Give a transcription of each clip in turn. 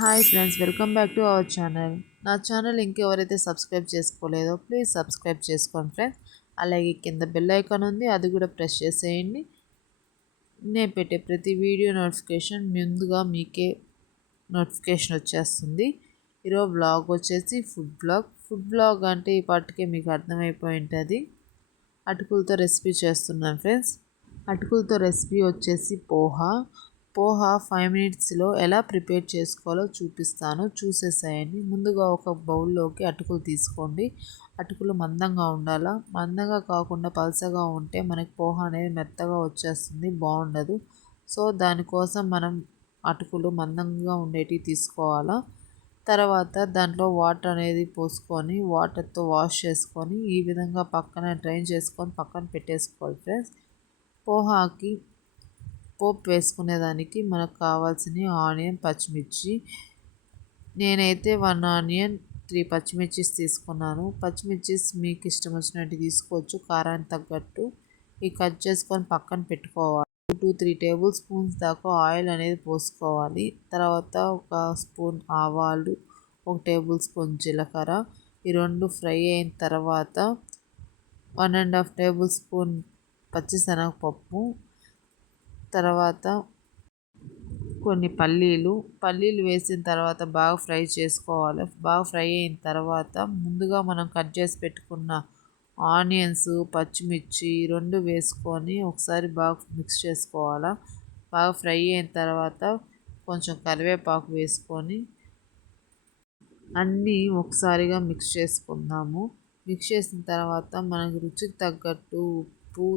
Hi friends welcome back to our channel. నా channel ఇంకెవరైతే subscribe చేసుకోలేదో ప్లీజ్ సబ్స్క్రైబ్ చేసుకోండి ఫ్రెండ్స్. అలాగే కింద బెల్ ఐకాన్ ఉంది అది కూడా ప్రెస్ చేసేయండి. నేను పెట్టే ప్రతి వీడియో నోటిఫికేషన్ ముందుగా మీకే నోటిఫికేషన్ వచ్చేస్తుంది. ఈరోజు బ్లాగ్ వచ్చేసి ఫుడ్ బ్లాగ్. ఫుడ్ బ్లాగ్ అంటే ఈ పాటికే మీకు అర్థమైపోయి ఉంటుంది అటుకులతో రెసిపీ చేస్తున్నాను ఫ్రెండ్స్. అటుకులతో రెసిపీ వచ్చేసి పోహా. పోహా ఫైవ్ మినిట్స్లో ఎలా ప్రిపేర్ చేసుకోవాలో చూపిస్తాను. చూసేసేయండి. ముందుగా ఒక బౌల్లోకి అటుకులు తీసుకోండి. అటుకులు మందంగా ఉండాలా? మందంగా కాకుండా పలసగా ఉంటే మనకి పోహా అనేది మెత్తగా వచ్చేస్తుంది బాగుండదు. సో దానికోసం మనం అటుకులు మందంగా ఉండేటివి తీసుకోవాలా? తర్వాత దాంట్లో వాటర్ అనేది పోసుకొని వాటర్తో వాష్ చేసుకొని ఈ విధంగా పక్కన డ్రైన్ చేసుకొని పక్కన పెట్టేసుకోవాలి ఫ్రెండ్స్. పోహాకి పోపు వేసుకునేదానికి మనకు కావాల్సిన ఆనియన్ పచ్చిమిర్చి. నేనైతే వన్ ఆనియన్ త్రీ పచ్చిమిర్చిస్ తీసుకున్నాను. పచ్చిమిర్చిస్ మీకు ఇష్టం వచ్చినట్టు తీసుకోవచ్చు కారానికి తగ్గట్టు. ఇవి కట్ చేసుకొని పక్కన పెట్టుకోవాలి. టూ త్రీ టేబుల్ స్పూన్స్ దాకా ఆయిల్ అనేది పోసుకోవాలి. తర్వాత ఒక స్పూన్ ఆవాలు ఒక టేబుల్ స్పూన్ జీలకర్ర. ఈ రెండు ఫ్రై అయిన తర్వాత one and half table spoon పచ్చిశనగపప్పు తర్వాత కొన్ని పల్లీలు పల్లీలు వేసిన తర్వాత బాగా ఫ్రై చేసుకోవాలి. బాగా ఫ్రై అయిన తర్వాత ముందుగా మనం కట్ చేసి పెట్టుకున్న ఆనియన్స్ పచ్చిమిర్చి రెండు వేసుకొని ఒకసారి బాగా మిక్స్ చేసుకోవాలా. బాగా ఫ్రై అయిన తర్వాత కొంచెం కరివేపాకు వేసుకొని అన్నీ ఒకసారిగా మిక్స్ చేసుకుందాము. మిక్స్ చేసిన తర్వాత మనకి రుచికి తగ్గట్టు ఉప్పు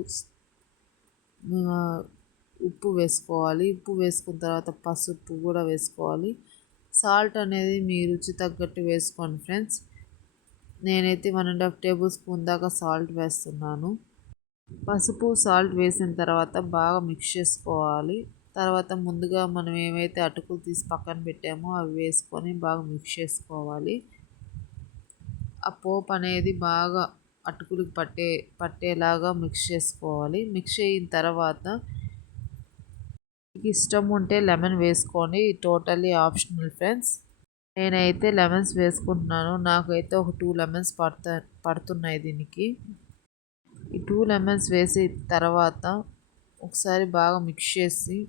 ఉప్పు వేసుకోవాలి. ఉప్పు వేసుకున్న తర్వాత పసుపు కూడా వేసుకోవాలి. సాల్ట్ అనేది మీ రుచి తగ్గట్టు వేసుకోండి ఫ్రెండ్స్. నేనైతే one and half table spoon దాకా సాల్ట్ వేస్తున్నాను. పసుపు సాల్ట్ వేసిన తర్వాత బాగా మిక్స్ చేసుకోవాలి. తర్వాత ముందుగా మనం ఏమైతే అటుకులు తీసి పక్కన పెట్టామో అవి వేసుకొని బాగా మిక్స్ చేసుకోవాలి. ఆ పోపు అనేది బాగా అటుకులకు పట్టే పట్టేలాగా మిక్స్ చేసుకోవాలి. మిక్స్ అయిన తర్వాత ఇష్టం ఉంటే లెమన్ వేసుకోండి. టోటల్లీ ఆప్షనల్ ఫ్రెండ్స్ నేనైతే లెమన్స్ వేసుకుంటున్నాను. నాకైతే ఒక టూ లెమన్స్ పడుతా పడుతున్నాయి దీనికి. ఈ టూ లెమన్స్ వేసి తర్వాత ఒకసారి బాగా మిక్స్ చేసి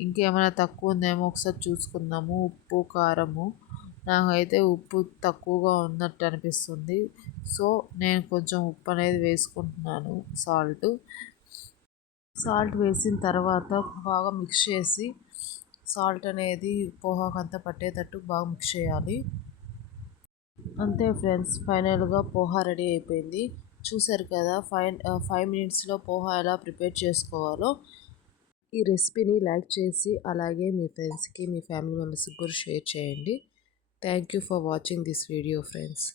ఇంకేమైనా తక్కువ ఉందేమో ఒకసారి చూసుకుందాము. ఉప్పు కారము. నాకైతే ఉప్పు తక్కువగా ఉన్నట్టు అనిపిస్తుంది. సో నేను కొంచెం ఉప్పు అనేది వేసుకుంటున్నాను సాల్ట్ సాల్ట్ వేసిన తర్వాత బాగా మిక్స్ చేసి సాల్ట్ అనేది పోహాకు అంతా పట్టేటట్టు బాగా మిక్స్ చేయాలి. అంతే ఫ్రెండ్స్ ఫైనల్గా పోహా రెడీ అయిపోయింది. చూసారు కదా ఫైవ్ ఫైవ్ మినిట్స్లో పోహా ఎలా ప్రిపేర్ చేసుకోవాలో. ఈ రెసిపీని లైక్ చేసి అలాగే మీ ఫ్రెండ్స్కి మీ ఫ్యామిలీ మెంబర్స్కి కూడా షేర్ చేయండి. Thank you for watching this video friends